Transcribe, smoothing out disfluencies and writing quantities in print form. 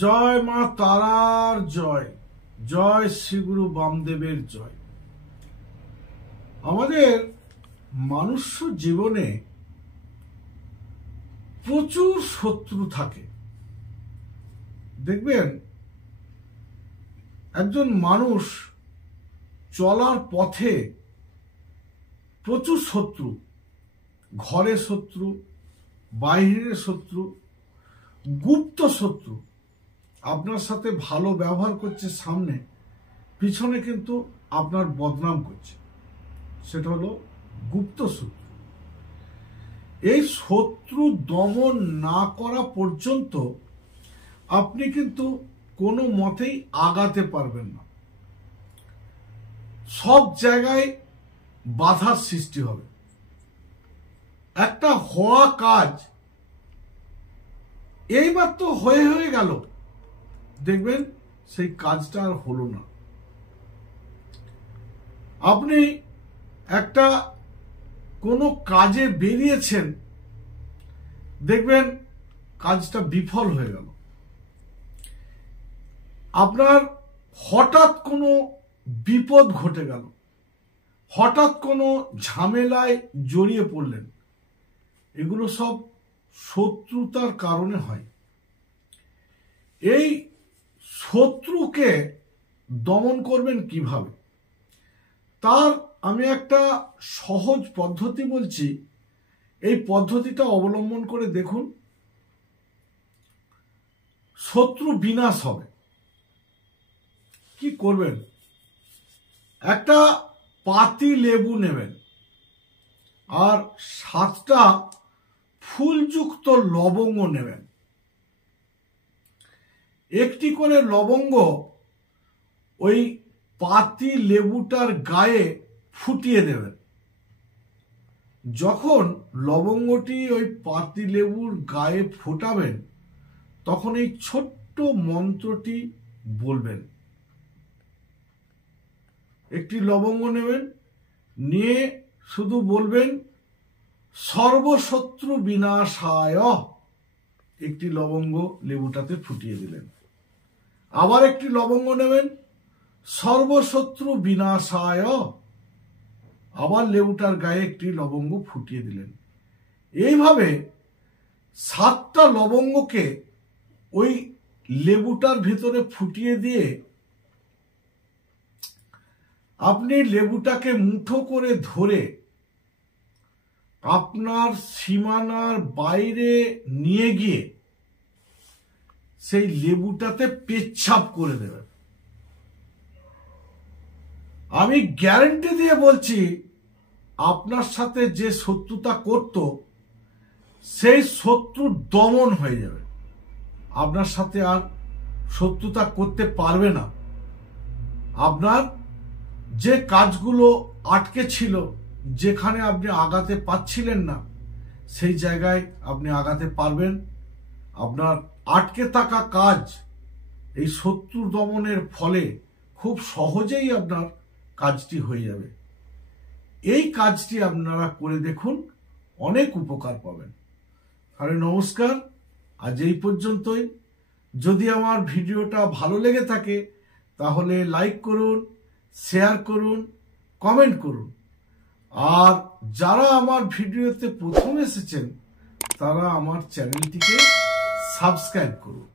জয় মা তারার জয়, জয় শ্রীগুরু বামদেবের জয়। আমাদের মানুষ্য জীবনে প্রচুর শত্রু থাকে। দেখবেন একজন মানুষ চলার পথে প্রচুর শত্রু, ঘরে শত্রু, বাইরের শত্রু, গুপ্ত শত্রু। আপনার সাথে ভালো ব্যবহার করছে সামনে, পিছনে কিন্তু আপনার বদনাম করছে। সেটা হলো গুপ্ত শত্রু। এই শত্রু দমন না করা পর্যন্ত আপনি কিন্তু কোনো মতেই আগাতে পারবেন না। সব জায়গায় বাধার সৃষ্টি হবে। একটা হওয়া কাজ এইবার তো হয়ে গেল, দেখবেন সেই কাজটা আর হলো না। আপনি একটা কোনো কাজে বেরিয়েছেন, দেখবেন কাজটা বিফল হয়ে গেল। আপনার হঠাৎ কোনো বিপদ ঘটে গেল, হঠাৎ কোনো ঝামেলায় জড়িয়ে পড়লেন। এগুলো সব শত্রুতার কারণে হয়। এই শত্রুকে দমন করবেন কিভাবে, তার আমি একটা সহজ পদ্ধতি বলছি। এই পদ্ধতিটা অবলম্বন করে দেখুন, শত্রু বিনাশ হবে। কি করবেন? একটা পাতি লেবু নেবেন আর 7টা ফুলযুক্ত লবঙ্গ নেবেন। একটি করে লবঙ্গ ওই পাতি লেবুটার গায়ে ফুটিয়ে দেবেন। যখন লবঙ্গটি ওই পাতি লেবুর গায়ে ফোটাবেন, তখন এই ছোট্ট মন্ত্রটি বলবেন। একটি লবঙ্গ নেবেন, নিয়ে শুধু বলবেন সর্বশত্রু বিনাশায়। একটি লবঙ্গ লেবুটাতে ফুটিয়ে দিলেন। আবার একটি লবঙ্গ নেবেন, সর্বশত্রু বিনাশায়। আবার লেবুটার গায়ে একটি লবঙ্গ ফুটিয়ে দিলেন। এইভাবে 7টা লবঙ্গকে ওই লেবুটার ভেতরে ফুটিয়ে দিয়ে আপনি লেবুটাকে মুঠো করে ধরে আপনার সীমানার বাইরে নিয়ে গিয়ে সেই লেবুটাতে পেচ্ছাপ করে দেবেন। আমি গ্যারান্টি দিয়ে বলছি, আপনার সাথে যে শত্রুতা করত, সেই শত্রু দমন হয়ে যাবে। আপনার সাথে আর শত্রুতা করতে পারবে না। আপনার যে কাজগুলো আটকে ছিল, যেখানে আপনি আগাতে পারছিলেন না, সেই জায়গায় আপনি আগাতে পারবেন। আপনার আটকে থাকা কাজ এই শত্রু দমনের ফলে খুব সহজেই আপনার কাজটি হয়ে যাবে। এই কাজটি আপনারা করে দেখুন, অনেক উপকার পাবেন। আরে নমস্কার, আজ এই পর্যন্তই। যদি আমার ভিডিওটা ভালো লেগে থাকে তাহলে লাইক করুন, শেয়ার করুন, কমেন্ট করুন। আর যারা আমার ভিডিওতে প্রথম এসেছেন, তারা আমার চ্যানেলটিকে সাবস্ক্রাইব করুন।